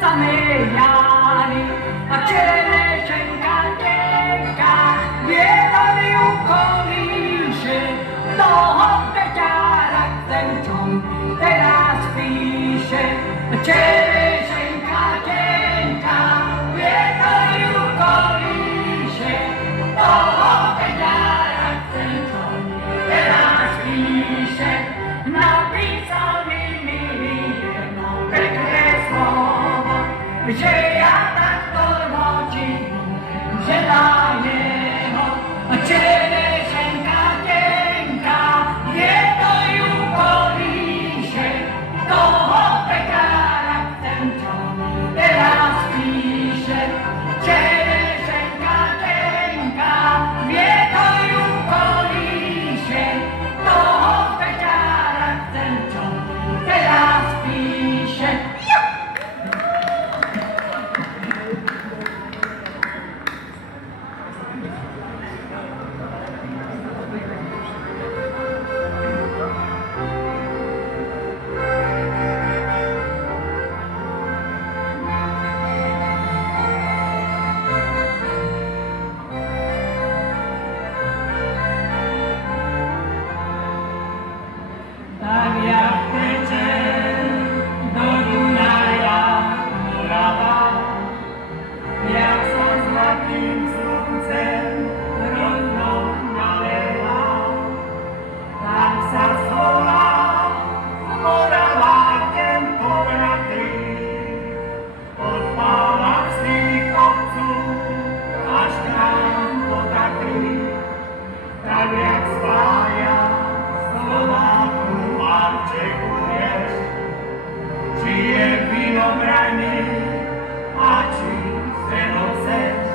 zamejani a čerešenka tenká bielami ukolíše. Toho beťára chcem, čom teraz píše. Čerešenka tenká bielami ukolíše. Toho beťára chcem, čom teraz píše. Napísal mi jedno pekné slovo, že ja takto nočím, že na neho čerešenka tenká jedno ju kolíše. Toho pekára chcem, čo teraz píše. Čerešenka tenká jedno ju kolíše. Toho pekára chcem, čo teraz píše. Tak jak teče do Dunaja Morava, jak sa zlatým sluncem rovnou naleva, tak sa zvolá Morava ten povratný, od Palavských kopcov až k nám po Tatry, tak jak spája Slováku a Čechuješ, či je vinobraný a či seno chceš,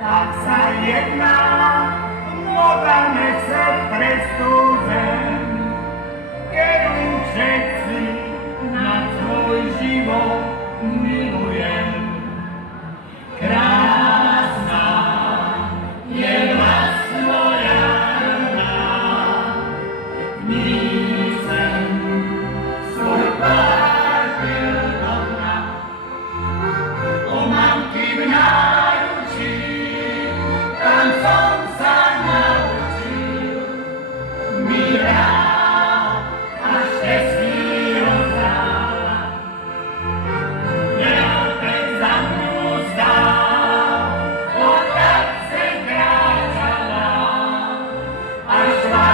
tak sa jedná, moda nechce pred tú zem, ktorú všetci na svoj život milujem. Krásna je vás moja rodná, mísem svoj pár pilnovna, o mamky v náručí, tam som sa naučil, míra a šťastí rozdáva. Neotec za mnou stál, odtak se kráčala, a šla,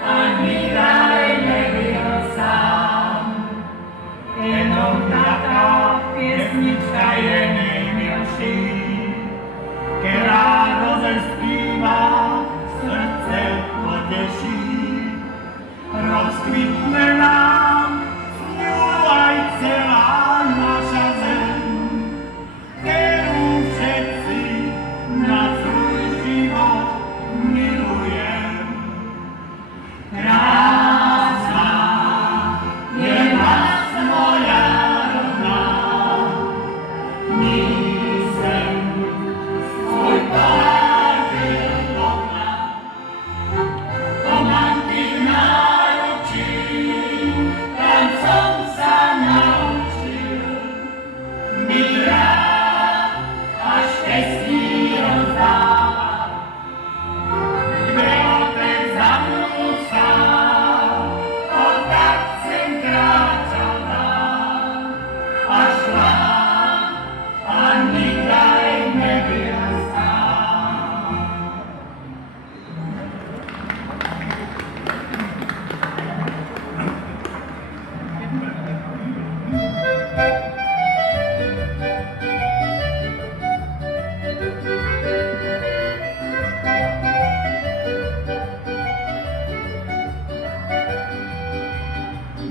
ani daj nebyl sám. Jenom taká piesnička je nejmilší, ktorá rozespíva, srdce poteší. Rozkvitne nám s ňou aj celá naša zem, ktorú všetci na svoj život milujem. Krásna je vás moja rodná, mísem svoj pár pilnovna, o mamky v náručí, tam som sa naučil, míra a šťastí rozdáva. Kde otec za mnou stál, odtak sem kráčala, a šla, a nikdaj nebyl sám.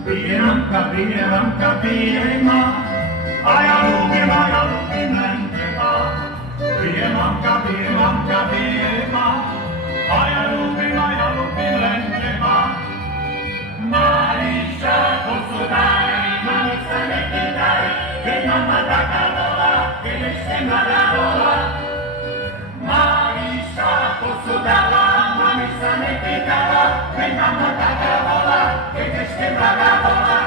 Bije mamka, bije ma, a ja ľúbim len teba. Bije mamka, bije ma, a ja ľúbim len teba. Maríša, posudaj, mami sa nepýtaj, keď mama taká volá, keď ešte mladá bola. Maríša, posudala, mami sa nepýtala, keď mama taká volá, keď ešte mladá bola.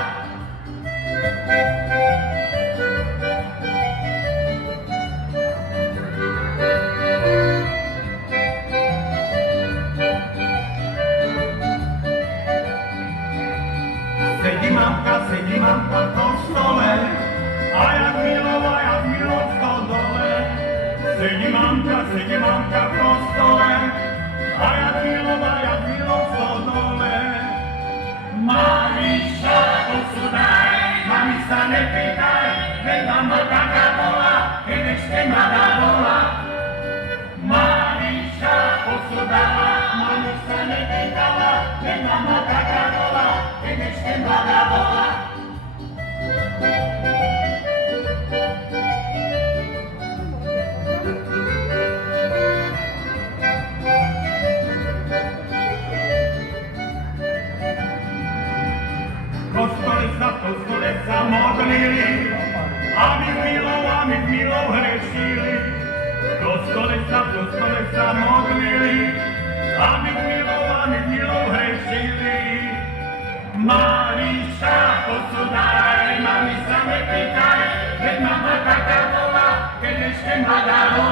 veď mama taká bola, keď ešte mladá bola. Mariša posudala, mami sa nepýtala, veď mama taká bola, keď ešte mladá bola. V kostole sa modlili, aby s milou hrešili. V kostole sa modlili, aby s milou hrešili. Mariša, posudaj, mami sa nepýtaj, veď mama taká bola, keď ešte mladá bola.